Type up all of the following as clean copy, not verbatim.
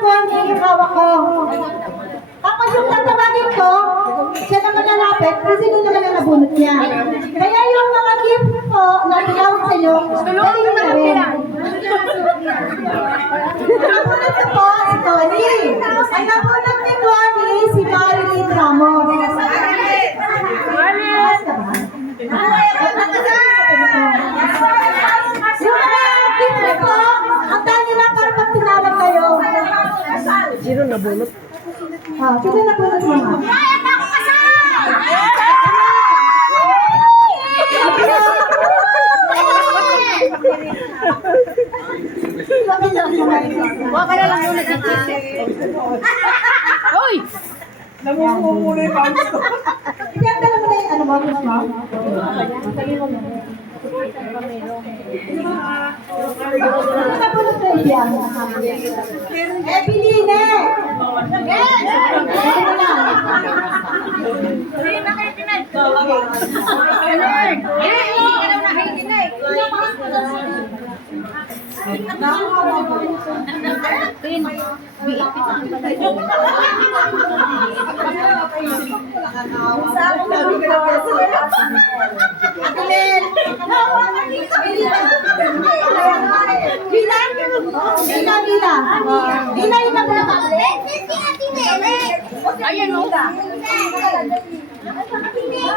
ko yung hawak ko. Tapos yung tatawagin ko, siya naman lalapit, kasi doon naman ang nabunot niya. Kaya yung mga gift ko na tinawag sa iyo, dali nyo na rin. Nabunot ko po si Tony. Ang nabunot ni Tony, si Marilyn Ramos. Yung mga gift ko, ang dami lang para pag tinawag kayo. Sino nabunot? Sino nabunot mo nga? Huwag ka na lang muna dito. Hoy! Namumumula yung pangis ko. Hindi, ang dala mo na yung ano mo, Miss Mom? Ano nabunot na iyan? Eveline! Bila yung nabunot. Ayan o.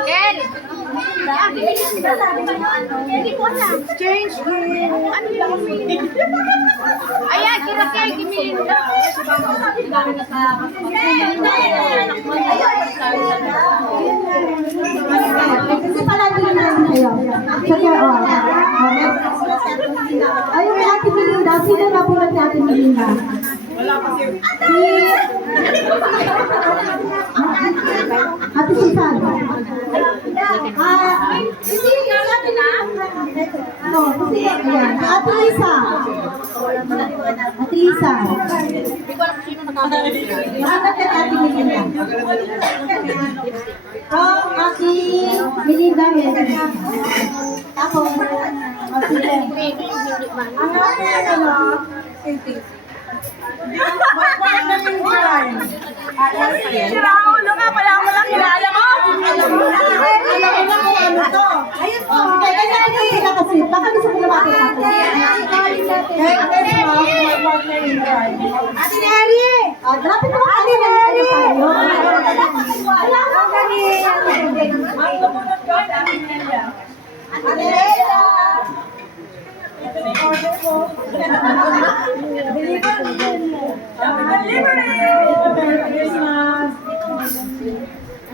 Kel! Hindi ko alam. Change ano yung ayan, kira Kel, kimilin mo. Kasi palagi naman kayo. Kaya, ayun kay Ate Melinda. Sino nabunot ni Ate Melinda? Ate Susan. Hindi, Ate na. Ano, ayan. Ate Lisa. Ate Lisa. Hindi ko alam kung sino nakakita. Maangat ka Ate Melinda. Ate Melinda. Tapos, sige. Ano? Raulo ka, wala mo lang kilala mo. Alam mo na kung ano to. Ayun po. Kaya natin sila kasi. Baka gusto ko na bakit natin. Ate Neri! Drapin mo Ate Neri! Wala mo Neri! Ate Neri!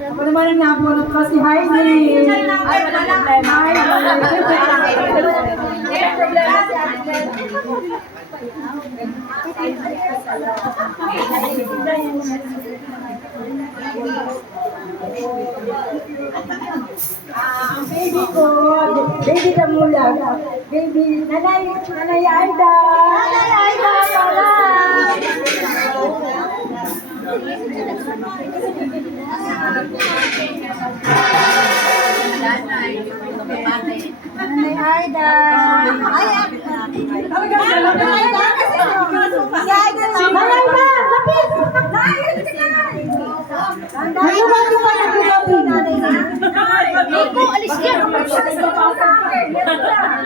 Ako naman ang nabunot ko si Heidi. Ay, wala lang. Problema si Ate. Ang baby ko, baby Damulag. Baby, Nanay Aida. Nanay Aida, pala. Nanay Aida. Talaga Nanay Aida. Si Aida lang. Nanay Aida, lapit. Nagawagi pa nagawagi. Nico, alis ka.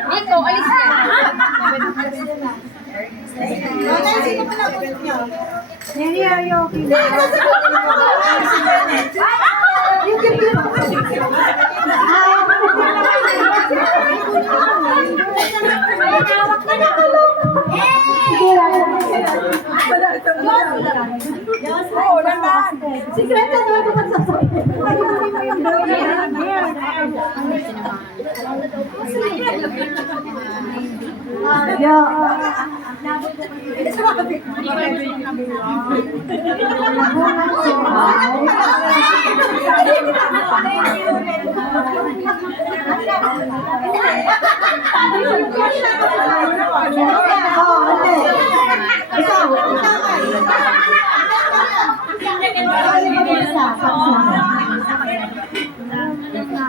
Nico, alis ka. Nanay, sino pa nabunot niyo? Neri, ayaw. Yung gift. Sikreto naman ko magsasabi.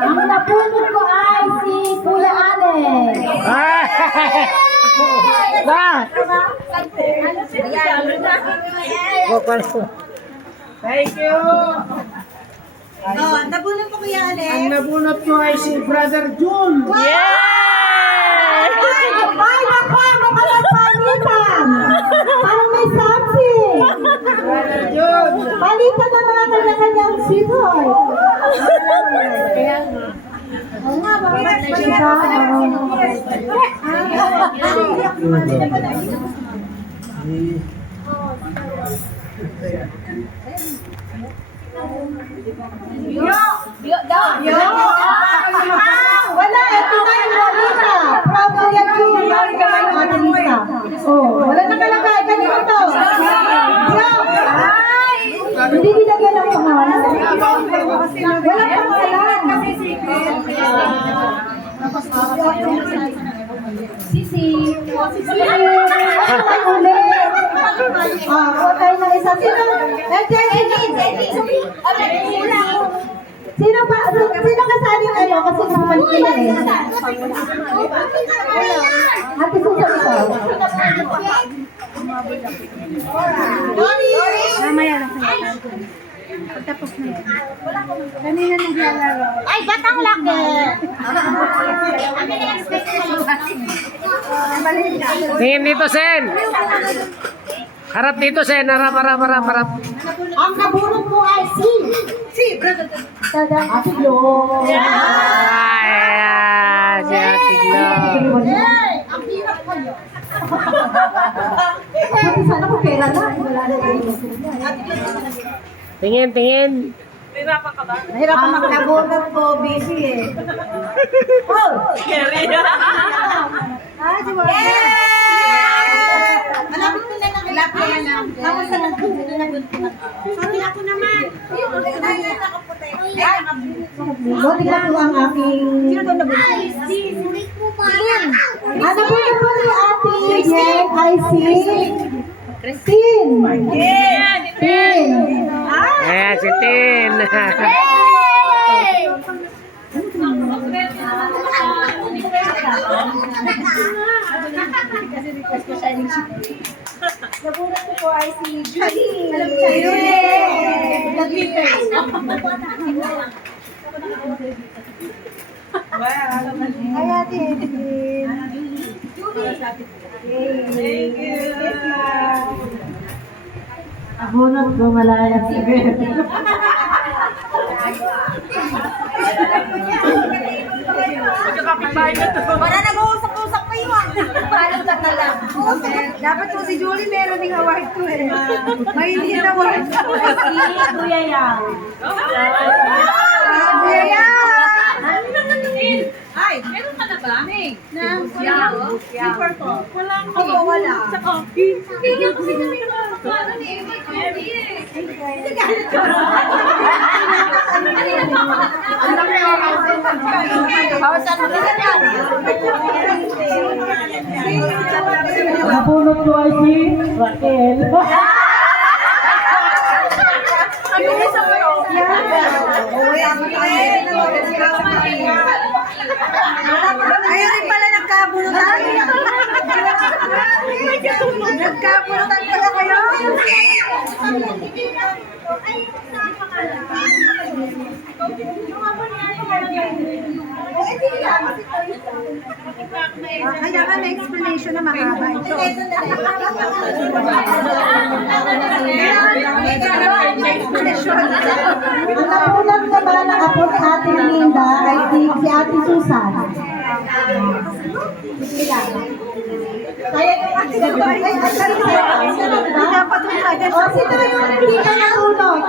Ang napunod ko ay si Kuya Alex. Thank you. Oh, nabunot ko Kuya Alex. Ang nabunot ko ay si Brother June. Ay, nako, makapagpalitan. Parang may something. Brother June. Palitan ng mga kanya-kanyang sitoy. Oo nga, bakit siya? Wala, ito na yung Lolita. Proud ko yan yung Lolita. Oh, wala nakalagay. Kanino to? Bro! Hindi nilagyan ng pangalan. Wala pangalan. Sisi. Ay, ulit. Kuha tayo ng isa. Sino? Sino pa? Sino kasali kayo? Kasi bumalik ko na eh. Ate Susan ikaw. Mamaya lang kayo. Pagtapos na yun. Kanina naglalaro. Ay, batang laki! Tingin dito, Sen. Harap dito, Sen. Harap. Ang nabunot mo ay si brother. Tadang Ate Glo. Ay, si Ate Glo. Ang hirap kayo. Sana ko pera na. Wala na kayo. Tingin. Nahirapan ako nabunot ko. Busy eh. Oh! Malapit ko na lang. Malapit na lang. Tapos na lang. Sabi ako naman. Buti na po ang aking... Sino daw nabunot? Ano po ito ni Ate Jen ay si... Christine. Tin. Ayan, si Tin. Nabunot ko ay si Julie. Alam mo siya, Julie. Ay, Ate Edwin. Thank you. Nabunot ko malaya si Beth. Wala nag-uusap-usap kayo ah. Paano ka na lang? Dapat po si Julie meron ding award to eh. May hindi na award. Si Kuya Yang. Kuya Yang! Ay, meron ka na ba? Na Super po. Wala Ako wala. Sa coffee. Tingnan ko sila may mga paano ni Amy. Nabunot ko ay si Raquel. Ayaw rin pala nagkabunutan. Nagkabunutan pala kayo. Kailangan na explanation na mahaba ito. Ang napunan na ba ng apo ni Ate Linda ay si Ate Susan? Kaya sino yung hindi ka natulog?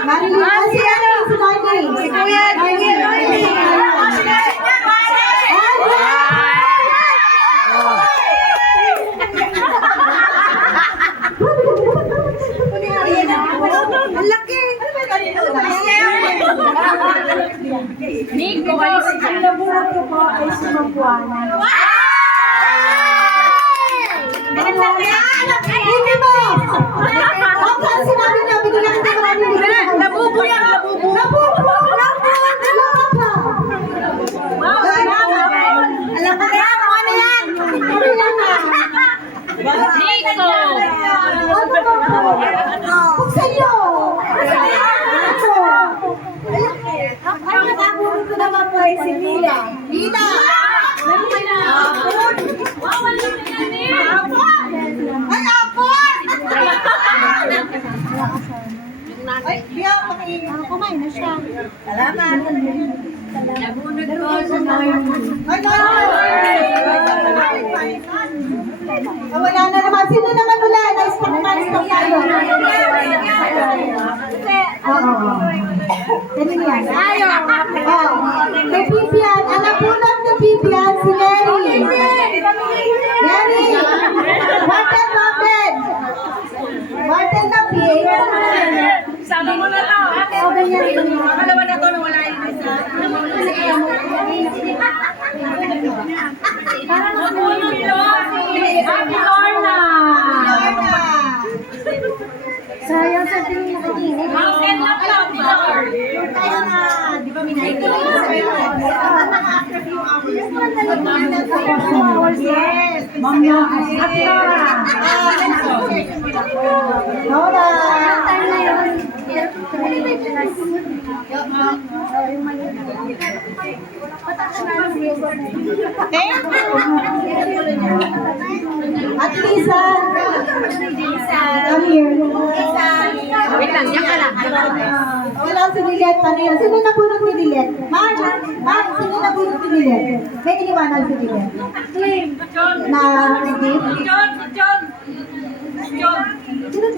Marilyn, si ano? Si Marnie. Si Kuya, ang laki! Nico, Ang nabuhat ko po ay si Mabuana. Hindi mo! Ang sinabi niya, bigyan kita maraming bigyan. Labubo yan, labubo. Labubo! Alam ko na yan, kung ano yan. Ano yan na? Nico. Kung sa'yo. Ang nakabulong ko naman po ay si Mila. Mina. Ay, apon! Ay, Bia, kumain na siya. Salamat. Ay, wala na naman. Sino naman wala? Na-stop tayo. Oo. Ganun yan. Oo. Kay Vivian, anak po lang ni Vivian, si Larry. Larry! Martin! Martin na, Pia. Sama mo na to. Pangalawa na to na wala yung isa. Happy Lorna. Sayang sa tingin na tingin. Mountain lang to, Lord. Tayo na, di ba minayos? Yes. Mamaya. Laura. Time na yun. At Lisa. Come here. Wait lang, diyan ka lang. Wala si Lilet. Paano yun? Sino nabunod ni Lilet? Mar, sino nabunod ni Lilet? May iniwanan si Lilet. Na gift? John. Sino John? Sino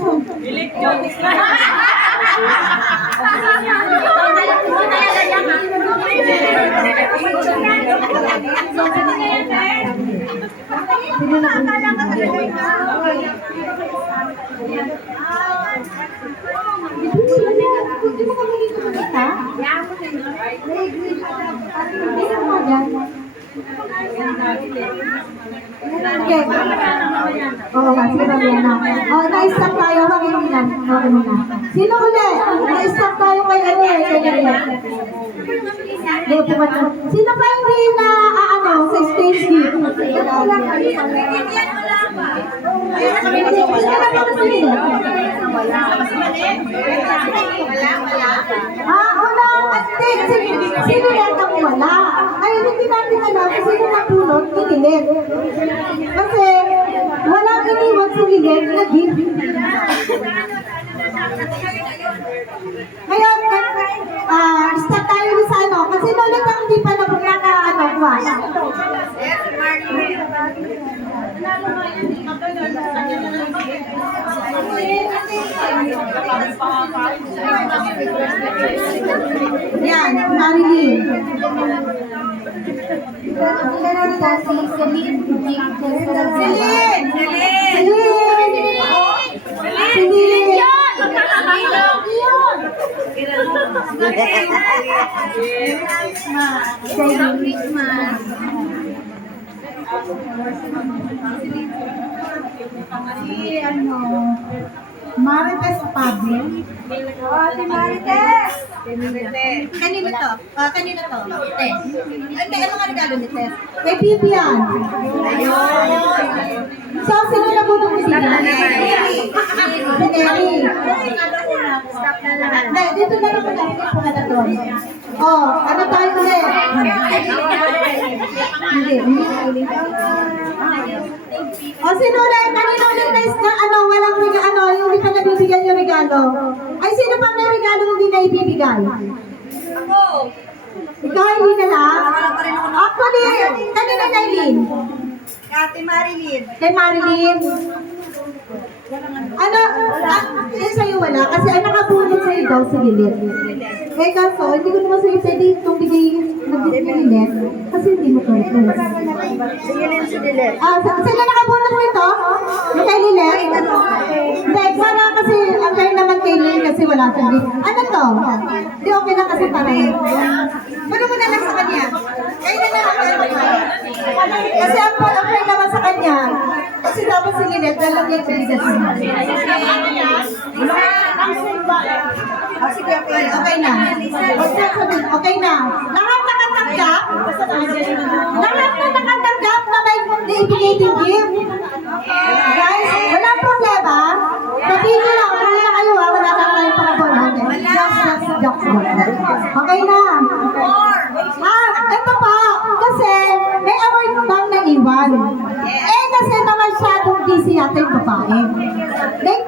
Di mo kami dito makita? Hindi na mo dyan. Okay. Oo nga, sige ba yan na. Na-stop tayo, hangin mo lang. Okay mo na. Sino ulit? Na-stop tayo kay ano eh, kay Lilet. Sino pa hindi na sa stage gift? Sino na pa kasi nila? Wala. Sino yan ang wala? Ngayon, hindi natin alam kung sino napulot ni Lilet. Kasi, walang iniwan si Lilet na gift. Ngayon, start tayo sa ano. Kasi ulit ang hindi pa kuha. Yan, Marilyn. Marites Pablo. Ate Marites! Kanino to? Kanino to? Tess. Ano nga regalo ni Tess? Kay Vivian. So, sino na po nung isip? Si Neri. Dito na lang pala. Dito na lang doon. Ano tayo ulit? Hindi. Sino ulit? Kanino ulit na walang regalo, yung hindi pa nabibigyan yung regalo? Ay, sino pa may regalo hindi na ibibigay? Ako! Ikaw, hindi na lang? Wala pa rin ako na. Actually, kanina na Eileen? Ate Marilyn. Kay Marilyn? Yung sa'yo wala, kasi ang nakabunod sa'yo daw si Lilet. Kaya kaso, hindi ko naman sa'yo pwede itong bigay ni Lilet, kasi hindi mo to. Sige rin si Dilet. Sa'yo nakabunod mo ito? Yung kay Lilet? Hindi, para kasi, ang kayo naman kay Lilet kasi wala siyang gift. Ano to? Hindi, okay lang kasi parang. Ano mo na lang sa kanya? Kayo na lang. Kasi ang kayo naman sa kanya, kasi dapat si Lilet, dalang niya yung piligas niya. Sige, okay na. Okay na. Lahat nakatanggap na may ibigay din gift. Joke. Okay na. Ito pa. Kasi may award bang naiwan. Kasi naman masyadong busy yata yung babae. Then